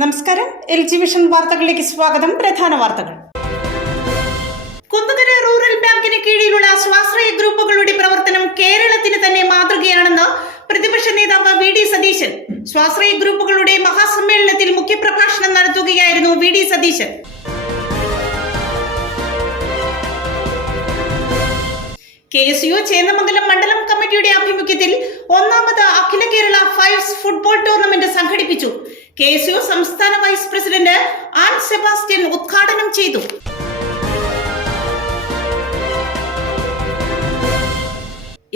നമസ്കാരം. LG vision വാർത്തകളിലേക്ക് സ്വാഗതം. പ്രധാന വാർത്തകൾ. കുന്നുകര റൂറൽ ബാങ്കിന് കീഴിലുള്ള സ്വാശ്രയ ഗ്രൂപ്പുകളുടെ പ്രവർത്തനം കേരളത്തിന് തന്നെ മാതൃകയാണെന്ന് പ്രതിപക്ഷ നേതാവ് VD സതീശൻ. സ്വാശ്രയ ഗ്രൂപ്പുകളുടെ മഹാസമ്മേളനത്തിൽ മുഖ്യപ്രഭാഷണം നടത്തുകയായിരുന്നു VD സതീശൻ. KSU ചേന്നമംഗലം മണ്ഡലം കമ്മിറ്റിയുടെ ആഭിമുഖ്യത്തിൽ ഒന്നാമത് അഖില കേരള ഫൈവ്സ് ഫുട്ബോൾ ടൂർണമെന്റ് സംഘടിപ്പിച്ചു. KSU സംസ്ഥാന വൈസ് പ്രസിഡന്റ് ആൻ സെബാസ്റ്റ്യൻ ഉദ്ഘാടനം ചെയ്തു.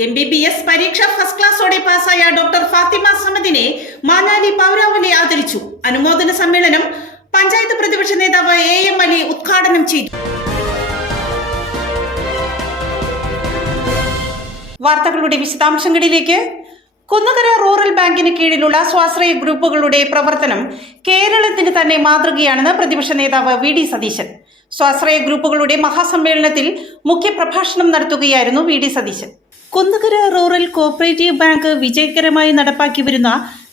MBBS പരീക്ഷ ഫസ്റ്റ് ക്ലാസോടെ പാസ്സായ ഡോക്ടർ ഫാത്തിമ സമദിനെ മാനാലി പൗരാവലി ആദരിച്ചു. അനുമോദന സമ്മേളനം പഞ്ചായത്ത് പ്രതിപക്ഷ നേതാവ് AM അലി ഉദ്ഘാടനം ചെയ്തു. വാർത്തകളുടെ വിശദാംശങ്ങളിലേക്ക്. കുന്നുകര റൂറൽ ബാങ്കിന് കീഴിലുള്ള സ്വാശ്രയ ഗ്രൂപ്പുകളുടെ പ്രവർത്തനം കേരളത്തിന് തന്നെ മാതൃകയാണെന്ന് പ്രതിപക്ഷ നേതാവ് VD സതീശൻ. സ്വാശ്രയ ഗ്രൂപ്പുകളുടെ മഹാസമ്മേളനത്തിൽ മുഖ്യപ്രഭാഷണം നടത്തുകയായിരുന്നു VD Satheesan. Kunnukara rural cooperative bank വിജയകരമായി നടപ്പാക്കി വരുന്ന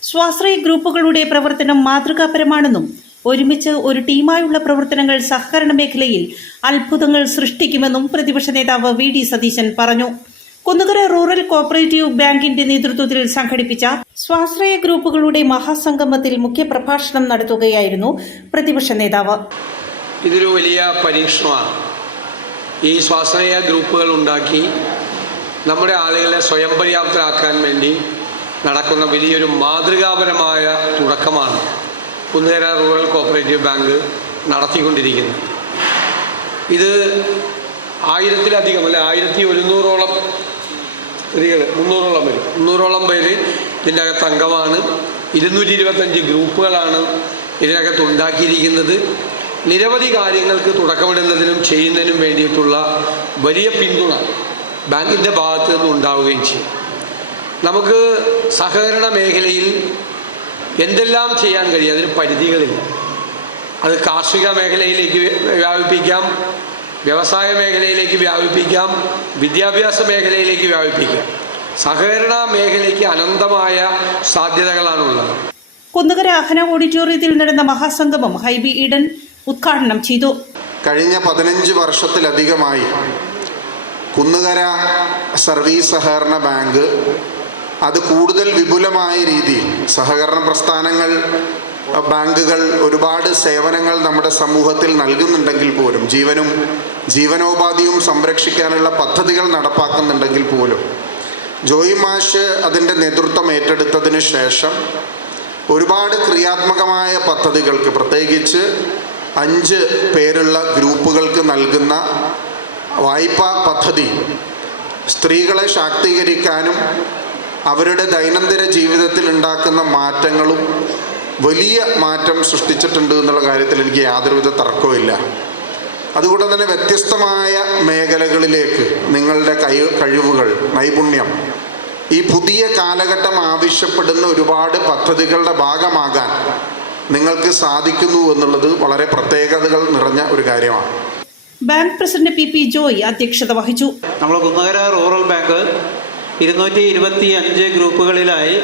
സ്വാശ്രയ ഗ്രൂപ്പുകളുടെ പ്രവർത്തനം മാതൃകാപരമാണെന്നും ഒരുമിച്ച് ഒരു ടീമായുള്ള പ്രവർത്തനങ്ങൾ സഹകരണ മേഖലയിൽ അത്ഭുതങ്ങൾ സൃഷ്ടിക്കുമെന്നും പ്രതിപക്ഷ നേതാവ് VD സതീശൻ പറഞ്ഞു. കുന്നുകര റൂറൽ കോഓപ്പറേറ്റീവ് ബാങ്കിന്റെ നേതൃത്വത്തിൽ സംഘടിപ്പിച്ച സ്വാശ്രയ ഗ്രൂപ്പുകളുടെ മഹാസംഗമത്തിൽ മുഖ്യപ്രഭാഷണം നടത്തുകയായിരുന്നു പ്രതിപക്ഷ നേതാവ്. ഇതൊരു വലിയ പരീക്ഷണമാണ്. ഈ സ്വാശ്രയ ഗ്രൂപ്പുകൾ ഉണ്ടാക്കി നമ്മുടെ ആളുകളെ സ്വയം പര്യാപ്തരാക്കാൻ വേണ്ടി നടക്കുന്ന വലിയൊരു മാതൃകാപരമായ തുടക്കമാണ് കുന്നുകര റൂറൽ കോഓപ്പറേറ്റീവ് ബാങ്ക് നടത്തിക്കൊണ്ടിരിക്കുന്നത്. ഇത് 1000-ലധികം അല്ലെ 1100ഓളം സ്ത്രീകൾ 300ഓളം പേര് ഇതിൻ്റെ അകത്ത് അംഗമാണ്. 225 ഗ്രൂപ്പുകളാണ് ഇതിനകത്ത് ഉണ്ടാക്കിയിരിക്കുന്നത്. നിരവധി കാര്യങ്ങൾക്ക് തുടക്കമിടുന്നതിനും ചെയ്യുന്നതിനും വേണ്ടിയിട്ടുള്ള വലിയ പിന്തുണ ബാങ്കിൻ്റെ ഭാഗത്ത് നിന്ന് ഉണ്ടാവുകയും ചെയ്യും. നമുക്ക് സഹകരണ മേഖലയിൽ എന്തെല്ലാം ചെയ്യാൻ കഴിയും, അതിന് പരിധികളില്ല. അത് കാർഷിക മേഖലയിലേക്ക് വ്യാപിപ്പിക്കാം, വ്യവസായ മേഖലയിലേക്ക് വ്യാപിപ്പിക്കാം, വിദ്യാഭ്യാസ മേഖലയിലേക്ക് വ്യാപിപ്പിക്കാം. സഹകരണ മേഖലയ്ക്ക് അനന്തമായ സാധ്യതകളാണുള്ളത്. കുന്നുകര അഹന ഓഡിറ്റോറിയത്തിൽ നടന്ന മഹാസംഗമം ഹൈബി ഈഡൻ ഉദ്ഘാടനം ചെയ്തു. കഴിഞ്ഞ 15 വർഷത്തിലധികമായി കുന്നുകര സർവീസ് സഹകരണ ബാങ്ക് അത് കൂടുതൽ വിപുലമായ രീതിയിൽ സഹകരണ പ്രസ്ഥാനങ്ങൾ, ബാങ്കുകൾ ഒരുപാട് സേവനങ്ങൾ നമ്മുടെ സമൂഹത്തിൽ നൽകുന്നുണ്ടെങ്കിൽ പോലും, ജീവനോപാധിയും സംരക്ഷിക്കാനുള്ള പദ്ധതികൾ നടപ്പാക്കുന്നുണ്ടെങ്കിൽ പോലും ജോയി മാഷ് അതിൻ്റെ നേതൃത്വം ഏറ്റെടുത്തതിന് ശേഷം ഒരുപാട് ക്രിയാത്മകമായ പദ്ധതികൾക്ക്, പ്രത്യേകിച്ച് 5 പേരുള്ള ഗ്രൂപ്പുകൾക്ക് നൽകുന്ന വായ്പാ പദ്ധതി സ്ത്രീകളെ ശാക്തീകരിക്കാനും അവരുടെ ദൈനംദിന ജീവിതത്തിൽ ഉണ്ടാക്കുന്ന മാറ്റങ്ങളും വലിയ മാറ്റം സൃഷ്ടിച്ചിട്ടുണ്ട് എന്നുള്ള കാര്യത്തിൽ എനിക്ക് യാതൊരുവിധ തർക്കവുമില്ല. അതുകൊണ്ട് തന്നെ വ്യത്യസ്തമായ മേഖലകളിലേക്ക് നിങ്ങളുടെ കഴിവുകൾ, നൈപുണ്യം, ഈ പുതിയ കാലഘട്ടം ആവശ്യപ്പെടുന്ന ഒരുപാട് പദ്ധതികളുടെ ഭാഗമാകാൻ നിങ്ങൾക്ക് സാധിക്കുന്നു എന്നുള്ളത് വളരെ പ്രത്യേകതകൾ നിറഞ്ഞ ഒരു കാര്യമാണ്. ബാങ്ക് പ്രസിഡന്റ് PP ജോയ് അധ്യക്ഷത വഹിച്ചു. നമ്മൾ കുന്നുകര റൂറൽ ബാങ്ക് 225 ഗ്രൂപ്പുകളിലായി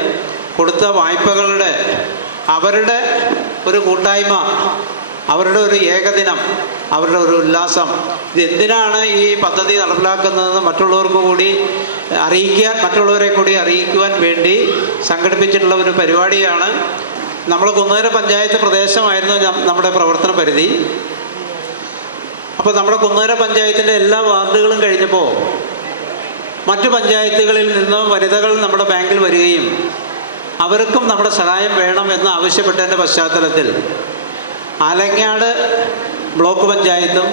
കൊടുത്ത വായ്പകളുടെ അവരുടെ ഒരു കൂട്ടായ്മ, അവരുടെ ഒരു ഏകദിനം, അവരുടെ ഒരു ഉല്ലാസം, ഇത് എന്തിനാണ് ഈ പദ്ധതി നടപ്പിലാക്കുന്നതെന്ന് മറ്റുള്ളവരെ കൂടി അറിയിക്കുവാൻ വേണ്ടി സംഘടിപ്പിച്ചിട്ടുള്ള ഒരു പരിപാടിയാണ്. നമ്മൾ കുന്നുകര പഞ്ചായത്ത് പ്രദേശമായിരുന്നു നമ്മുടെ പ്രവർത്തന പരിധി. അപ്പോൾ നമ്മുടെ കുന്നുകര പഞ്ചായത്തിൻ്റെ എല്ലാ വാർഡുകളും കഴിഞ്ഞപ്പോൾ മറ്റു പഞ്ചായത്തുകളിൽ നിന്ന് വനിതകൾ നമ്മുടെ ബാങ്കിൽ വരികയും അവർക്കും നമ്മുടെ സഹായം വേണം എന്ന് ആവശ്യപ്പെട്ടതിൻ്റെ പശ്ചാത്തലത്തിൽ ആലങ്ങാട് ബ്ലോക്ക് പഞ്ചായത്തും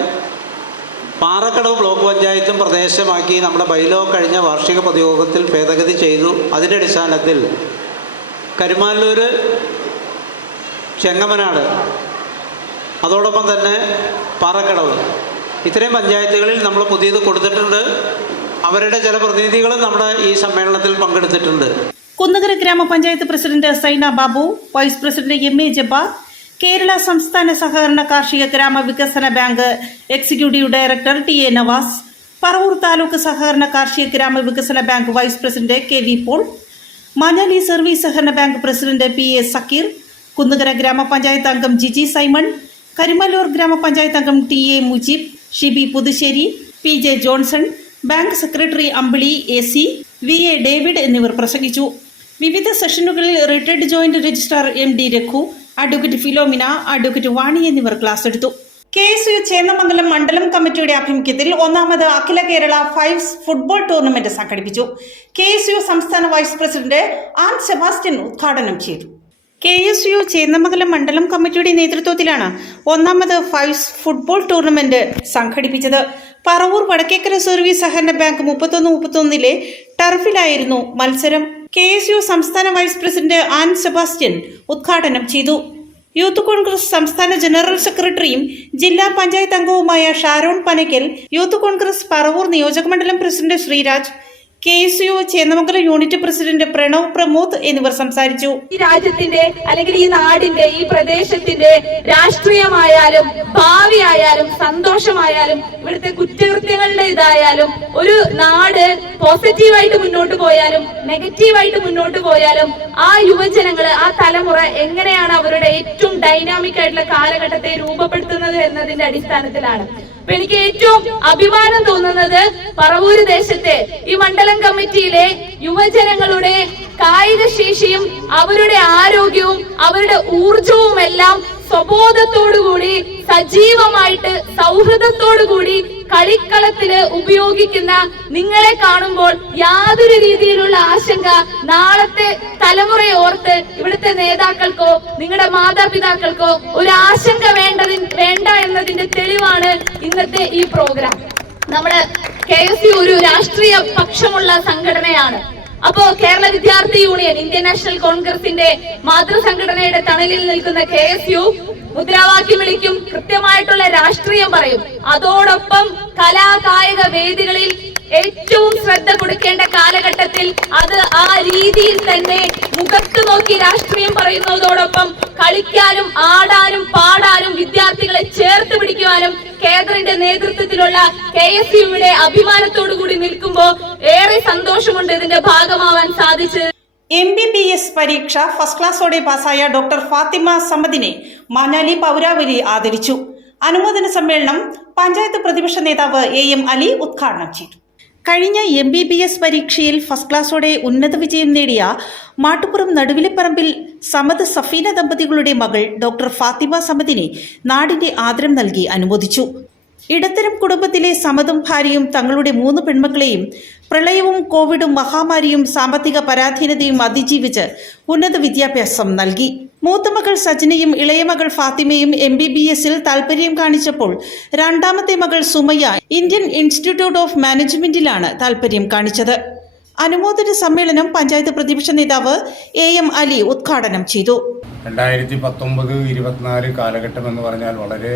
പാറക്കടവ് ബ്ലോക്ക് പഞ്ചായത്തും പ്രദേശമാക്കി നമ്മുടെ ബൈലോ കഴിഞ്ഞ വാർഷിക പൊതുയോഗത്തിൽ ഭേദഗതി ചെയ്തു. അതിൻ്റെ അടിസ്ഥാനത്തിൽ കരുമാല്ലൂർ, ചെങ്ങമനാട്, അതോടൊപ്പം തന്നെ പാറക്കടവ്, ഇത്രയും പഞ്ചായത്തുകളിൽ നമ്മൾ പുതിയത് കൊടുത്തിട്ടുണ്ട്. അവരുടെ ചില പ്രതിനിധികളും നമ്മുടെ ഈ സമ്മേളനത്തിൽ പങ്കെടുത്തിട്ടുണ്ട്. കുന്നുകര ഗ്രാമപഞ്ചായത്ത് president Saina Babu, vice president MA Jabbar, Kerala സംസ്ഥാന സഹകരണ കാർഷിക ഗ്രാമവികസന bank executive director TA Navas, Paravur taluk സഹകരണ കാർഷിക ഗ്രാമവികസന bank vice president KV Paul, Manali service സഹകരണ bank president PA Zakir, Kunnukara ഗ്രാമപഞ്ചായത്ത് അംഗം ജിജി സൈമൺ, കരുമല്ലൂർ ഗ്രാമപഞ്ചായത്ത് അംഗം TA. Mujeeb, Shibi Puthussery, PJ. Johnson, bank secretary Ambili AC, VA. David എന്നിവർ പ്രസംഗിച്ചു. വിവിധ സെഷനുകളിൽ retired joint registrar MD. Raghu, advocate Philomina, advocate വാണി എന്നിവർ ക്ലാസ് എടുത്തു. KSU ചേന്നമംഗലം മണ്ഡലം കമ്മിറ്റിയുടെ ആഭിമുഖ്യത്തിൽ 1ാമത് അഖില കേരള ഫൈവ്സ് ഫുട്ബോൾ ടൂർണമെന്റ് സംഘടിപ്പിച്ചു. KSU സംസ്ഥാന വൈസ് പ്രസിഡന്റ് ആൻ സെബാസ്റ്റ്യൻ ഉദ്ഘാടനം ചെയ്തു. KSU ചേന്നമംഗലം മണ്ഡലം കമ്മിറ്റിയുടെ നേതൃത്വത്തിലാണ് 1ാമത് ഫൈവ്സ് ഫുട്ബോൾ ടൂർണമെന്റ് സംഘടിപ്പിച്ചത്. പറവൂർ വടക്കേക്കര സർവീസ് സഹകരണ ബാങ്ക് 31-31 ടർഫിലായിരുന്നു മത്സരം. KSU സംസ്ഥാന വൈസ് പ്രസിഡന്റ് ആൻ സെബാസ്റ്റ്യൻ ഉദ്ഘാടനം ചെയ്തു. യൂത്ത് കോൺഗ്രസ് സംസ്ഥാന ജനറൽ സെക്രട്ടറിയും ജില്ലാ പഞ്ചായത്ത് അംഗവുമായ ഷാരോൺ പനക്കൽ, യൂത്ത് കോൺഗ്രസ് പറവൂർ നിയോജകമണ്ഡലം president Sreeraj, KSU Chendamangalam unit president Pranav Pramod എന്നിവർ സംസാരിച്ചു. ഈ രാജ്യത്തിന്റെ അല്ലെങ്കിൽ ഈ നാടിന്റെ ഈ പ്രദേശത്തിന്റെ രാഷ്ട്രീയമായാലും ഭാവിയായാലും സന്തോഷമായാലും ഇവിടുത്തെ കുറ്റകൃത്യങ്ങളുടെ ഇതായാലും ഒരു നാട് പോസിറ്റീവായിട്ട് മുന്നോട്ട് പോയാലും നെഗറ്റീവായിട്ട് മുന്നോട്ട് പോയാലും ആ യുവജനങ്ങള് ആ തലമുറ എങ്ങനെയാണ് അവരുടെ ഏറ്റവും ഡൈനാമിക് ആയിട്ടുള്ള കാലഘട്ടത്തെ രൂപപ്പെടുത്തുന്നത് എന്നതിന്റെ അടിസ്ഥാനത്തിലാണ്. അപ്പൊ എനിക്ക് ഏറ്റവും അഭിമാനം തോന്നുന്നത് പറവൂര് ദേശത്തെ ഈ മണ്ഡലം കമ്മിറ്റിയിലെ യുവജനങ്ങളുടെ കായിക ശേഷിയും അവരുടെ ആരോഗ്യവും അവരുടെ ഊർജവും എല്ലാം സ്വബോധത്തോടുകൂടി സജീവമായിട്ട് സൗഹൃദത്തോടുകൂടി കളിക്കളത്തില് ഉപയോഗിക്കുന്ന നിങ്ങളെ കാണുമ്പോൾ യാതൊരു രീതിയിലുള്ള ആശങ്ക നാളത്തെ തലമുറയെ ഓർത്ത് ഇവിടുത്തെ നേതാക്കൾക്കോ നിങ്ങളുടെ മാതാപിതാക്കൾക്കോ ഒരു ആശങ്ക വേണ്ട എന്നതിന്റെ തെളിവാണ് ഇന്നത്തെ ഈ പ്രോഗ്രാം. നമ്മുടെ KSU ഒരു രാഷ്ട്രീയ പക്ഷമുള്ള സംഘടനയാണ്. അപ്പോ കേരള വിദ്യാർത്ഥി യൂണിയൻ, ഇന്ത്യൻ നാഷണൽ കോൺഗ്രസിന്റെ മാതൃസംഘടനയുടെ തണലിൽ നിൽക്കുന്ന KSU മുദ്രാവാക്യം വിളിക്കും, കൃത്യമായിട്ടുള്ള രാഷ്ട്രീയം പറയും. അതോടൊപ്പം കലാകായിക വേദികളിൽ ഏറ്റവും ശ്രദ്ധ കൊടുക്കേണ്ട കാലഘട്ടത്തിൽ അത് ആ രീതിയിൽ തന്നെ മുഖത്ത് നോക്കി രാഷ്ട്രീയം പറയുന്നതോടൊപ്പം കളിക്കാനും ആടാനും പാടാനും വിദ്യാർത്ഥികളെ ചേർത്ത് പിടിക്കുവാനും കേന്ദ്രന്റെ നേതൃത്വത്തിലുള്ള KSUയുടെ അഭിമാനത്തോടു കൂടി നിൽക്കുമ്പോൾ ഏറെ സന്തോഷമുണ്ട് ഇതിന്റെ ഭാഗമാവാൻ സാധിച്ചത്. MBBS പരീക്ഷ ഫസ്റ്റ് ക്ലാസ്സോടെ പാസ്സായ ഡോക്ടർ ഫാത്തിമ സമദിനെ മാനാലി പൗരാവലി ആദരിച്ചു. അനുമോദന സമ്മേളനം പഞ്ചായത്ത് പ്രതിപക്ഷ നേതാവ് AM അലി ഉദ്ഘാടനം ചെയ്തു. കഴിഞ്ഞ MBBS പരീക്ഷയിൽ ഫസ്റ്റ് ക്ലാസ്സോടെ ഉന്നത വിജയം നേടിയ മാട്ടുപുറം നടുവിലെപ്പറമ്പിൽ സമദ് സഫീന ദമ്പതികളുടെ മകൾ ഡോക്ടർ ഫാത്തിമ സമദിനെ നാടിന്റെ ആദരം നൽകി അനുമോദിച്ചു. ഇടത്തരം കുടുംബത്തിലെ സമദും ഭാര്യയും തങ്ങളുടെ 3 പെൺമക്കളെയും പ്രളയവും കോവിഡും മഹാമാരിയും സാമ്പത്തിക പരാധീനതയും അതിജീവിച്ച് ഉന്നത വിദ്യാഭ്യാസം നൽകി. മൂത്ത മകൾ സജ്നയും ഇളയ മകൾ ഫാത്തിമയും MBBSൽ താൽപര്യം കാണിച്ചപ്പോൾ രണ്ടാമത്തെ മകൾ സുമയ്യ ഇന്ത്യൻ ഇൻസ്റ്റിറ്റ്യൂട്ട് ഓഫ് മാനേജ്മെന്റിലാണ് താൽപര്യം കാണിച്ചത്. അനുമോദന സമ്മേളനം പഞ്ചായത്ത് പ്രതിപക്ഷ നേതാവ് AM അലി ഉദ്ഘാടനം ചെയ്തു. 2019-24 കാലഘട്ടം എന്ന് പറഞ്ഞാൽ വളരെ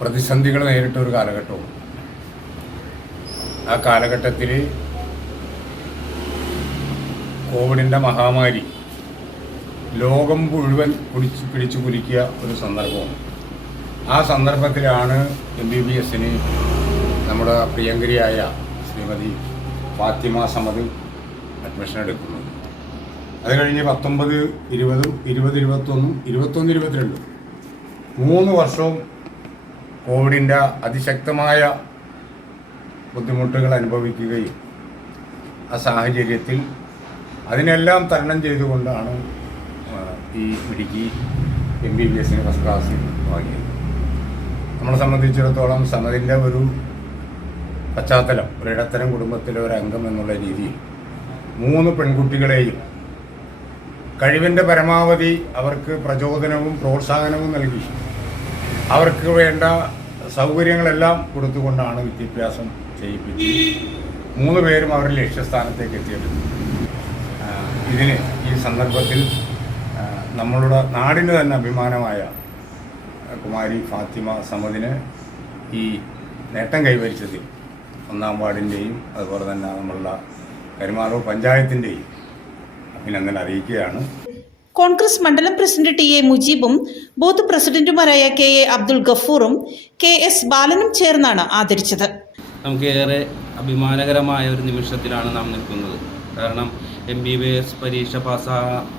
പ്രതിസന്ധികൾ നേരിട്ട ഒരു കാലഘട്ടവും. ആ കാലഘട്ടത്തിൽ കോവിഡിൻ്റെ മഹാമാരി ലോകം മുഴുവൻ പിടിച്ചു കുലുക്കിയ ഒരു സന്ദർഭമാണ്. ആ സന്ദർഭത്തിലാണ് MBBSന് നമ്മുടെ പ്രിയങ്കരിയായ ശ്രീമതി ഫാത്തിമ സമദ് അഡ്മിഷൻ എടുക്കുന്നത്. അത് കഴിഞ്ഞ് 19, 20, 21, 22 3 വർഷവും കോവിഡിൻ്റെ അതിശക്തമായ ബുദ്ധിമുട്ടുകൾ അനുഭവിക്കുകയും ആ സാഹചര്യത്തിൽ അതിനെല്ലാം തരണം ചെയ്തുകൊണ്ടാണ് ഈ ഇടുക്കി MBBSന് ഫസ്റ്റ് ക്ലാസ് വാങ്ങിയത്. നമ്മളെ സംബന്ധിച്ചിടത്തോളം സമതിൻ്റെ ഒരു പശ്ചാത്തലം, ഒരു ഇടത്തരം കുടുംബത്തിലെ ഒരു അംഗം എന്നുള്ള രീതിയിൽ 3 പെൺകുട്ടികളെയും കഴിവിൻ്റെ പരമാവധി അവർക്ക് പ്രചോദനവും പ്രോത്സാഹനവും നൽകി അവർക്ക് വേണ്ട സൗകര്യങ്ങളെല്ലാം കൊടുത്തുകൊണ്ടാണ് വിദ്യാഭ്യാസം ചെയ്യിപ്പിച്ച് 3 പേരും അവരുടെ ലക്ഷ്യസ്ഥാനത്തേക്ക് എത്തിയിട്ടുണ്ട്. ഇതിന് ഈ സന്ദർഭത്തിൽ നമ്മളുടെ നാടിന് തന്നെ അഭിമാനമായ കുമാരി ഫാത്തിമ സമദിന് ഈ നേട്ടം കൈവരിച്ചതിൽ 1ാം വാർഡിൻ്റെയും അതുപോലെ തന്നെ നമ്മളുടെ കരുമാലൂർ പഞ്ചായത്തിൻ്റെയും അഭിനന്ദനം അറിയിക്കുകയാണ്. കോൺഗ്രസ് മണ്ഡലം പ്രസിഡന്റ് ടി.എ. മുജീബും ബൂത്ത് പ്രസിഡന്റുമാരായ KA അബ്ദുൽ ഗഫൂറും KS ബാലനും ചേർന്നാണ് ആദരിച്ചത്. നമുക്ക് ഏറെ അഭിമാനകരമായ ഒരു നിമിഷത്തിലാണ് നാം നിൽക്കുന്നത്. കാരണം MBBS പരീക്ഷ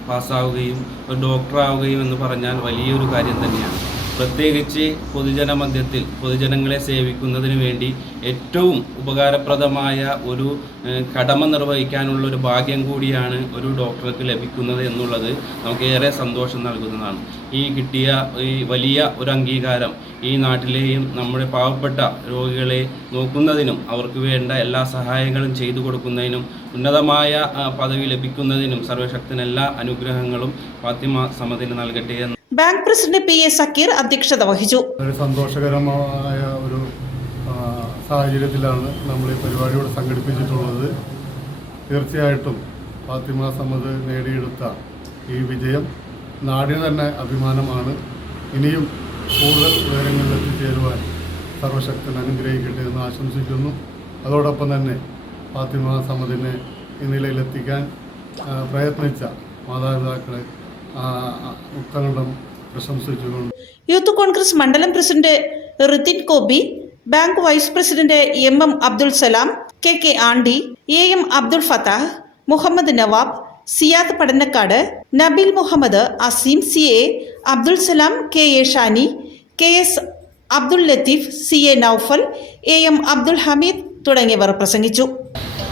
പാസ്സാവുകയും ഒരു ഡോക്ടറാവുകയും എന്ന് പറഞ്ഞാൽ വലിയൊരു കാര്യം തന്നെയാണ്. പ്രത്യേകിച്ച് പൊതുജനമധ്യത്തിൽ പൊതുജനങ്ങളെ സേവിക്കുന്നതിന് വേണ്ടി ഏറ്റവും ഉപകാരപ്രദമായ ഒരു കടമ നിർവഹിക്കാനുള്ള ഒരു ഭാഗ്യം കൂടിയാണ് ഒരു ഡോക്ടർക്ക് ലഭിക്കുന്നത് എന്നുള്ളത് നമുക്ക് ഏറെ സന്തോഷം നൽകുന്നതാണ്. ഈ കിട്ടിയ ഈ വലിയ ഒരു അംഗീകാരം ഈ നാട്ടിലെയും നമ്മുടെ പാവപ്പെട്ട രോഗികളെ നോക്കുന്നതിനും അവർക്ക് വേണ്ട എല്ലാ സഹായങ്ങളും ചെയ്തു കൊടുക്കുന്നതിനും ഉന്നതമായ പദവി ലഭിക്കുന്നതിനും സർവശക്തൻ എല്ലാ അനുഗ്രഹങ്ങളും ഫാത്തിമ സമദിന് നൽകട്ടെ എന്ന് ബാങ്ക് പ്രസിഡന്റ് PA സക്കീർ അധ്യക്ഷത വഹിച്ചു. വളരെ സന്തോഷകരമായ ഒരു സാഹചര്യത്തിലാണ് നമ്മൾ ഈ പരിപാടിയോട് സംഘടിപ്പിച്ചിട്ടുള്ളത്. തീർച്ചയായിട്ടും ഫാത്തിമ സമദ് നേടിയെടുത്ത ഈ വിജയം നാടിന് തന്നെ അഭിമാനമാണ്. ഇനിയും കൂടുതൽ ഉയരങ്ങളിൽ എത്തിച്ചേരുവാൻ സർവശക്തൻ അനുഗ്രഹിക്കട്ടെ എന്ന് ആശംസിക്കുന്നു. അതോടൊപ്പം തന്നെ ഫാത്തിമ സമദിനെ ഈ നിലയിലെത്തിക്കാൻ പ്രയത്നിച്ച മാതാപിതാക്കളെ ഉത്തരണ്ടം പ്രശംസിച്ചുകൊണ്ട് യൂത്ത് കോൺഗ്രസ് മണ്ഡലം president Rithin Kobi, bank vice president MM Abdul Salam, KK Andi, AM Abdul Fathah, Muhammad Nawab, Siyad Padannakkad, Nabeel Muhammad, Aseem, CA Abdul Salam, KA Shani, KS Abdul Latheef, CA Noufal, AM Abdul Hameed തുടങ്ങിയവർ പ്രസംഗിച്ചു.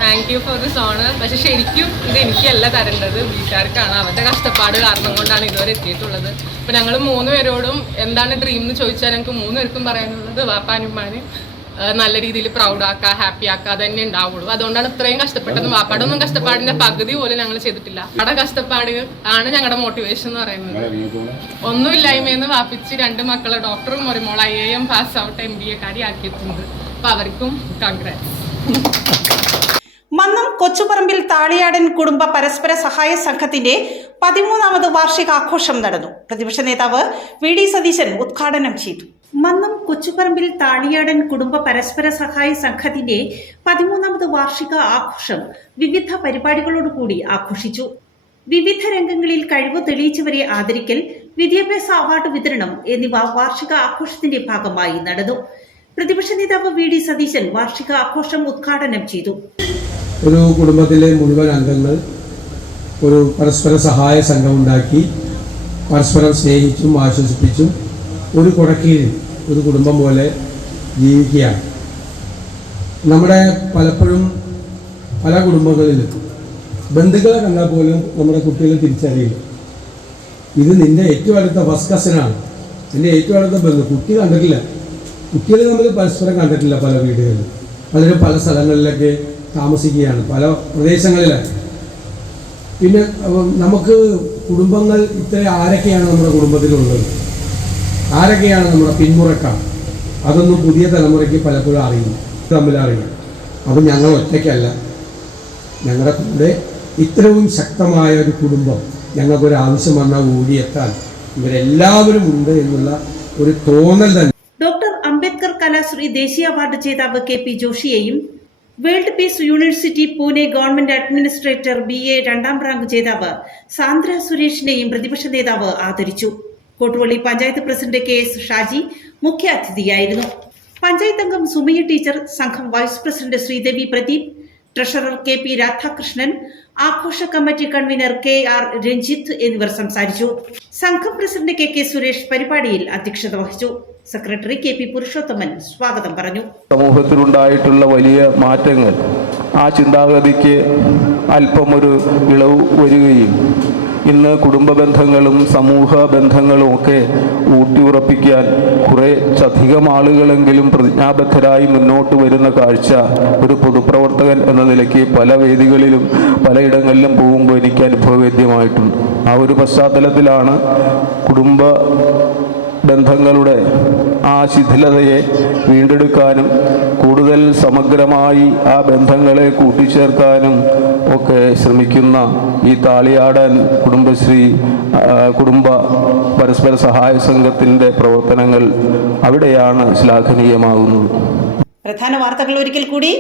Thank you for this honour. പക്ഷെ ശരിക്കും ഇത് എനിക്കല്ല തരേണ്ടത്, വീട്ടുകാർക്കാണ്. അവരുടെ കഷ്ടപ്പാട് കാരണം കൊണ്ടാണ് ഇതുവരെ എത്തിയിട്ടുള്ളത്. അപ്പം ഞങ്ങൾ 3 പേരോടും എന്താണ് ഡ്രീം എന്ന് ചോദിച്ചാൽ ഞങ്ങൾക്ക് 3 പേർക്കും പറയാനുള്ളത് വാപ്പാനുമ്മാന് നല്ല രീതിയിൽ പ്രൗഡാക്കുക, ഹാപ്പി ആക്കുക, അതന്നെ ഉണ്ടാവുള്ളൂ. അതുകൊണ്ടാണ് ഇത്രയും കഷ്ടപ്പെട്ടത്. വാപ്പാടെ ഒന്നും കഷ്ടപ്പാടിൻ്റെ പകുതി പോലും ഞങ്ങൾ ചെയ്തിട്ടില്ല. അവിടെ കഷ്ടപ്പാട് ആണ് ഞങ്ങളുടെ മോട്ടിവേഷൻ എന്ന് പറയുന്നത്. ഒന്നുമില്ലായ്മയെന്ന് വാപ്പിച്ച് 2 മക്കളെ ഡോക്ടറും ഒരു മോൾ IAM പാസ് ഔട്ട് MBA കാരി ആക്കിയിട്ടുണ്ട്. അപ്പം അവർക്കും കൺഗ്രാറ്റ്സ്. മന്നം കൊച്ചുപറമ്പിൽ താളിയാടൻ കുടുംബ പരസ്പര സഹായ സംഘത്തിന്റെ 13ാമത് വാർഷികാഘോഷം നടന്നു. പ്രതിപക്ഷ നേതാവ് VD സതീശൻ ഉദ്ഘാടനം ചെയ്തു. മന്നം കൊച്ചുപറമ്പിൽ താളിയാടൻ കുടുംബ പരസ്പര സഹായ സംഘത്തിന്റെ 13ാമത് വാർഷിക ആഘോഷം വിവിധ പരിപാടികളോടുകൂടി ആഘോഷിച്ചു. വിവിധ രംഗങ്ങളിൽ കഴിവ് തെളിയിച്ചവരെ ആദരിക്കൽ, വിദ്യാഭ്യാസ അവാർഡ് വിതരണം എന്നിവ വാർഷിക ആഘോഷത്തിന്റെ ഭാഗമായി നടന്നു. പ്രതിപക്ഷ നേതാവ് VD സതീശൻ വാർഷിക ആഘോഷം ഉദ്ഘാടനം ചെയ്തു. ഒരു കുടുംബത്തിലെ മുഴുവൻ അംഗങ്ങൾ ഒരു പരസ്പര സഹായ സംഘം ഉണ്ടാക്കി പരസ്പരം സ്നേഹിച്ചും ആശ്വസിപ്പിച്ചും ഒരു കുടക്കീഴിൽ ഒരു കുടുംബം പോലെ ജീവിക്കുകയാണ്. നമ്മുടെ പലപ്പോഴും പല കുടുംബങ്ങളിലും ബന്ധുക്കളെ കണ്ടാൽ പോലും നമ്മുടെ കുട്ടികൾ തിരിച്ചറിയില്ല. ഇത് നിൻ്റെ ഏറ്റവും അടുത്ത ഫസ്റ്റ് കസിനാണ്, നിൻ്റെ ഏറ്റവും അടുത്ത ബന്ധു. കുട്ടി കണ്ടിട്ടില്ല, കുട്ടികൾ തമ്മിൽ പരസ്പരം കണ്ടിട്ടില്ല. പല വീടുകളിൽ പലരും പല സ്ഥലങ്ങളിലൊക്കെ താമസിക്കുകയാണ്, പല പ്രദേശങ്ങളിലാണ്. പിന്നെ നമുക്ക് കുടുംബങ്ങൾ ഇത്ര ആരൊക്കെയാണ് നമ്മുടെ കുടുംബത്തിലുള്ളത്, ആരൊക്കെയാണ് നമ്മുടെ പിന്മുറക്കാർ, അതൊന്നും പുതിയ തലമുറയ്ക്ക് പലപ്പോഴും അറിയില്ല, തമ്മിലറിയാം. അപ്പം ഞങ്ങൾ ഒറ്റയ്ക്കല്ല, ഞങ്ങളുടെ കൂടെ ഇത്രയും ശക്തമായ ഒരു കുടുംബം ഞങ്ങൾക്കൊരു ആവശ്യം വന്നാൽ ഓടിയെത്താൻ ഇവരെല്ലാവരും ഉണ്ട് എന്നുള്ള ഒരു തോന്നൽ തന്നെ. ഡോക്ടർ അംബേദ്കർ കലാശ്രീ ദേശീയ അവാർഡ് ജേതാവ് KP ജോഷിയെയും world peace university Pune government administrator BA 2ാം റാങ്ക് ജേതാവ് സാന്ദ്ര സുരേഷിനെയും പ്രതിപക്ഷ നേതാവ് ആദരിച്ചു. കോട്ടുവള്ളി പഞ്ചായത്ത് പ്രസിഡന്റ് KS ഷാജി മുഖ്യാതിഥിയായിരുന്നു. പഞ്ചായത്ത് അംഗം സുമയ്യ ടീച്ചർ, സംഘം vice president Sreedevi Pradeep, treasurer KP Radhakrishnan, ആഘോഷ കമ്മിറ്റി കൺവീനർ KR രഞ്ജിത്ത് എന്നിവർ സംസാരിച്ചു. സംഘം പ്രസിഡന്റ് KK സുരേഷ് പരിപാടിയിൽ അധ്യക്ഷത വഹിച്ചു. സെക്രട്ടറി KP പുരുഷോത്തമൻ സ്വാഗതം പറഞ്ഞു. സമൂഹത്തിലുണ്ടായിട്ടുള്ള വലിയ മാറ്റങ്ങൾ, ആ ചിന്താഗതിക്ക് അല്പം ഒരു ഇളവ് വരികയും ഇന്ന് കുടുംബ ബന്ധങ്ങളും സമൂഹ ബന്ധങ്ങളും ഒക്കെ ഊട്ടിയുറപ്പിക്കാൻ കുറച്ചധികം ആളുകളെങ്കിലും പ്രതിജ്ഞാബദ്ധരായി മുന്നോട്ട് വരുന്ന കാഴ്ച ഒരു പൊതുപ്രവർത്തകൻ എന്ന നിലയ്ക്ക് പല വേദികളിലും പലയിടങ്ങളിലും പോകുമ്പോൾ എനിക്ക് അനുഭവവേദ്യമായിട്ടുണ്ട്. ആ ഒരു പശ്ചാത്തലത്തിലാണ് കുടുംബ ബന്ധങ്ങളുടെ ആ ശിഥിലതയെ വീണ്ടെടുക്കാനും കൂടുതൽ സമഗ്രമായി ആ ബന്ധങ്ങളെ കൂട്ടിച്ചേർക്കാനും ഒക്കെ ശ്രമിക്കുന്ന ഈ താളിയാടൻ കുടുംബശ്രീ കുടുംബ പരസ്പര സഹായ സംഘത്തിൻ്റെ പ്രവർത്തനങ്ങൾ അവിടെയാണ് ശ്ലാഘനീയമാകുന്നത്. പ്രധാന വാർത്തകൾ ഒരിക്കൽ കൂടി.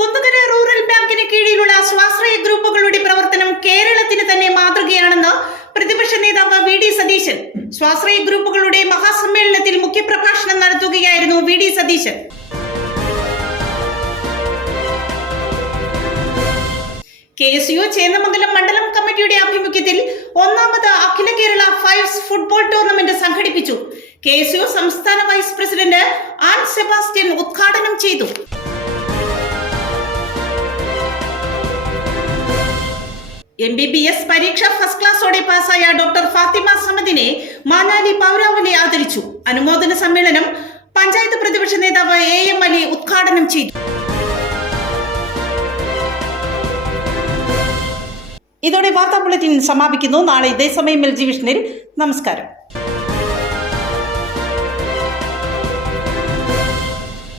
കുന്നുകര റൂറൽ ബാങ്കിന് കീഴിലുള്ള സ്വാശ്രയ ഗ്രൂപ്പുകളുടെ പ്രവർത്തനം കേരളത്തിന് തന്നെ മാതൃകയാണെന്ന് പ്രതിപക്ഷ നേതാവ് VD സതീശൻ. സ്വാശ്രയ ഗ്രൂപ്പുകളുടെ മഹാസമ്മേളനത്തിൽ മുഖ്യപ്രഭാഷണം നടത്തുകയായിരുന്നു VD സതീശൻ. KSU ചേന്നമംഗലം മണ്ഡലം കമ്മിറ്റിയുടെ ആഭിമുഖ്യത്തിൽ 1ാമത് അഖില കേരള ഫൈവ്സ് ഫുട്ബോൾ ടൂർണമെന്റ് സംഘടിപ്പിച്ചു. KSU സംസ്ഥാന വൈസ് പ്രസിഡന്റ് ആൻ സെബാസ്റ്റ്യൻ ഉദ്ഘാടനം ചെയ്തു. MBBS പരീക്ഷ ഫസ്റ്റ് ക്ലാസോടെ പാസ്സായ ഡോക്ടർ ഫാത്തിമ സമദിനെ മാനാലി പൗരാവലി ആദരിച്ചു. അനുമോദന സമ്മേളനം പഞ്ചായത്ത് പ്രതിപക്ഷ നേതാവ് AM അലി ഉദ്ഘാടനം ചെയ്തു. ഇതോടെ വാർത്താ ബുള്ളറ്റിൻ സമാപിക്കുന്നു. നാളെ ഇതേ സമയം LG വിഷനിൽ. നമസ്കാരം.